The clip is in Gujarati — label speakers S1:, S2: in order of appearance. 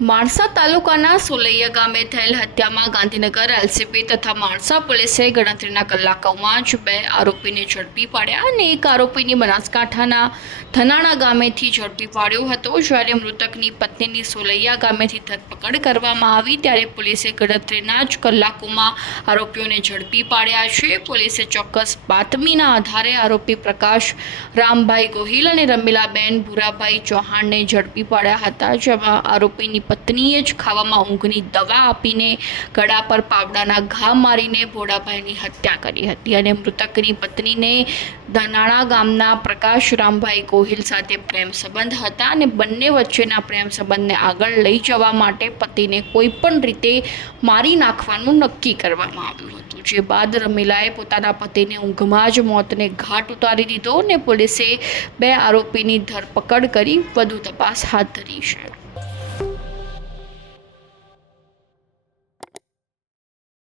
S1: માણસા તાલુકાના સોલૈયા ગામે થયેલ હત્યામાં ગાંધીનગર, એલસીબી તથા માણસા પોલીસે ગણતરીના કલાકોમાં જ બે આરોપીને ઝડપી પાડ્યા અને એક આરોપીની બનાસકાંઠાના ધનાણા ગામેથી ઝડપી પાડ્યો હતો. જ્યારે મૃતકની પત્નીની સોલૈયા ગામેથી ધરપકડ કરવામાં આવી, ત્યારે પોલીસે ગણતરીના જ કલાકોમાં આરોપીઓને ઝડપી પાડ્યા છે. પોલીસે ચોક્કસ બાતમીના આધારે આરોપી પ્રકાશ રામભાઈ ગોહિલ અને રમીલાબેન ભૂરાભાઈ ચૌહાણને ઝડપી પાડ્યા હતા, જેમાં આરોપીની પત્નીએ જ ખાવામાં ઊંઘની દવા આપીને ગળા પર પાવડાના ઘા મારીને ભોળાભાઈની હત્યા કરી હતી અને મૃતકની પત્નીને ધનાળા ગામના પ્રકાશ રામભાઈ ગોહિલ સાથે પ્રેમ સંબંધ હતા અને બંને વચ્ચેના પ્રેમ સંબંધને આગળ લઈ જવા માટે પતિને કોઈ પણ રીતે મારી નાખવાનું નક્કી કરવામાં આવ્યું હતું. જે બાદ રમીલાએ પોતાના પતિને ઊંઘમાં જ મોતને ઘાટ ઉતારી દીધો અને પોલીસે બે આરોપીની ધરપકડ કરી વધુ તપાસ હાથ ધરી છે.